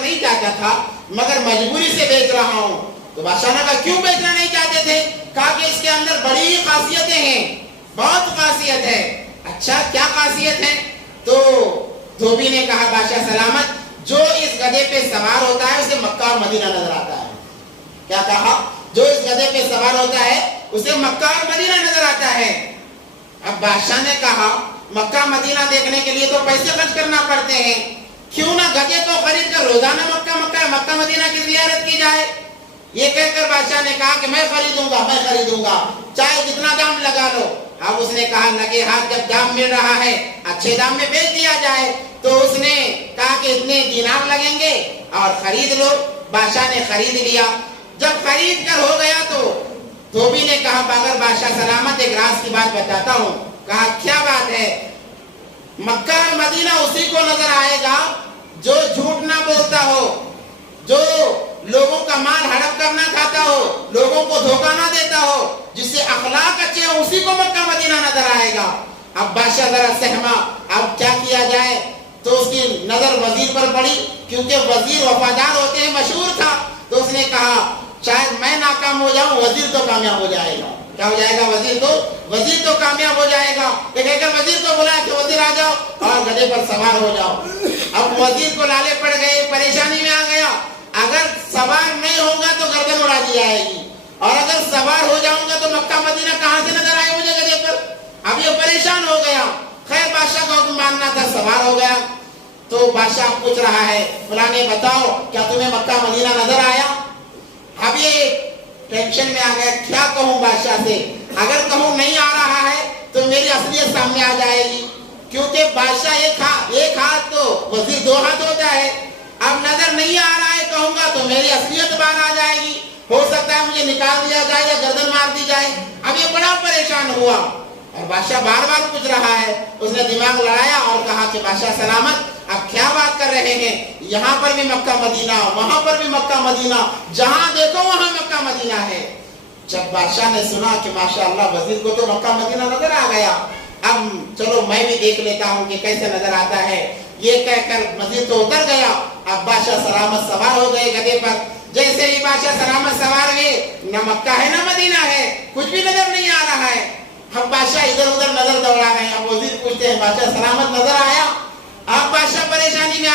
نہیں چاہتا تھا مگر مجبوری سے بیچ رہا ہوں. تو بادشاہ نے کہا کیوں بیچنا نہیں چاہتے تھے؟ کہا کہ اس کے اندر بڑی خاصیتیں ہیں, بہت خاصیت ہے. اچھا کیا خاصیت ہے؟ تو دھوبی نے کہا بادشاہ سلامت, جو اس گدھے پہ سوار ہوتا ہے اسے مکہ اور مدینہ نظر آتا ہے. کیا کہا؟ جو اس گدھے پہ سوار ہوتا ہے اسے مکہ اور مدینہ نظر آتا ہے. اب بادشاہ نے کہا مکہ مدینہ دیکھنے کے لیے تو پیسے خرچ کرنا پڑتے ہیں, کیوں نہ گدھے کو خرید کر روزانہ مکہ مدینہ کی زیارت کی جائے. یہ کہہ کر بادشاہ نے کہا کہ میں خریدوں گا چاہے جتنا دام لگا لو. اب اس نے کہا لگے ہاتھ جب دام مل رہا ہے اچھے دام میں بیچ دیا جائے. تو اس نے کہا کہ اتنے دینار لگیں گے اور خرید لو. بادشاہ نے خرید لیا. جب خرید کر ہو گیا تو دھوبی نے کہا اگر بادشاہ سلامت ایک راز کی بات بتاتا ہوں. کہا کیا بات ہے؟ مکہ اور مدینہ اسی کو نظر آئے گا جو جھوٹ نہ بولتا ہو, جو لوگوں کا مال ہڑپ کر نہ کھاتا ہو, لوگوں کو دھوکہ نہ دیتا ہو, جس سے اخلاق اچھے ہو, اسی کو مکہ مدینہ نظر آئے گا. اب بادشاہ ذرا سہما, اب کیا کیا جائے؟ تو اس کی نظر وزیر پر پڑی, کیونکہ وزیر وفادار ہوتے ہیں, مشہور تھا. تو اس نے کہا شاید میں ناکام ہو جاؤں, وزیر تو کامیاب ہو جائے گا. کیا ہو جائے گا؟ وزیر تو کامیاب ہو جائے گا. کہ وزیر کو بلایا کہ وزیر آ جاؤ اور گدھے پر سوار ہو جاؤ. اب وزیر کو لالے پڑ گئے, پریشانی میں آ گیا. اگر سوار نہیں ہوگا تو گردن اڑا دی جائے گی, اور اگر سوار ہو جاؤں گا تو مکہ مدینہ کہاں سے نظر آئے مجھے گدھے پر. اب یہ پریشان ہو گیا. خیر بادشاہ کا حکم ماننا تھا, سوار ہو گیا. تو بادشاہ پوچھ رہا ہے فلانے بتاؤ کیا تمہیں مکہ مدینہ نظر آیا؟ اب یہ ٹینشن میں آ گیا, کیا کہوں بادشاہ سے؟ اگر کہوں نہیں آ رہا ہے تو میری اصلیت سامنے آ جائے گی, کیونکہ بادشاہ ایک ہاتھ تو وزیر دو ہاتھ ہوتا ہے. اب نظر نہیں آ رہا ہے کہوں گا تو میری اصلیت باہر آ جائے گی, ہو سکتا ہے مجھے نکال دیا جائے یا گردن مار دی جائے. اب یہ بڑا پریشان ہوا اور بادشاہ بار بار پوچھ رہا ہے. اس نے دماغ لڑایا اور کہا کہ بادشاہ سلامت اب کیا بات کر رہے ہیں, یہاں پر بھی مکہ مدینہ, وہاں پر بھی مکہ مدینہ, جہاں دیکھو وہاں مکہ مدینہ ہے. جب بادشاہ نے سنا کہ ماشاءاللہ وزیر کو تو مکہ مدینہ نظر آ گیا, اب چلو میں بھی دیکھ لیتا ہوں کہ کیسے نظر آتا ہے. یہ کہہ کر وزیر تو اتر گیا. اب بادشاہ سلامت سوار ہو گئے گدھے پر. جیسے ہی بادشاہ سلامت سوار ہوئے, نہ مکہ ہے نہ مدینہ ہے, کچھ بھی نظر نہیں آ رہا ہے. اب بادشاہ ادھر ادھر نظر دوڑا گئے. اب وزیر پوچھتے ہیں بادشاہ سلامت نظر آیا؟ اب بادشاہ پریشانی میں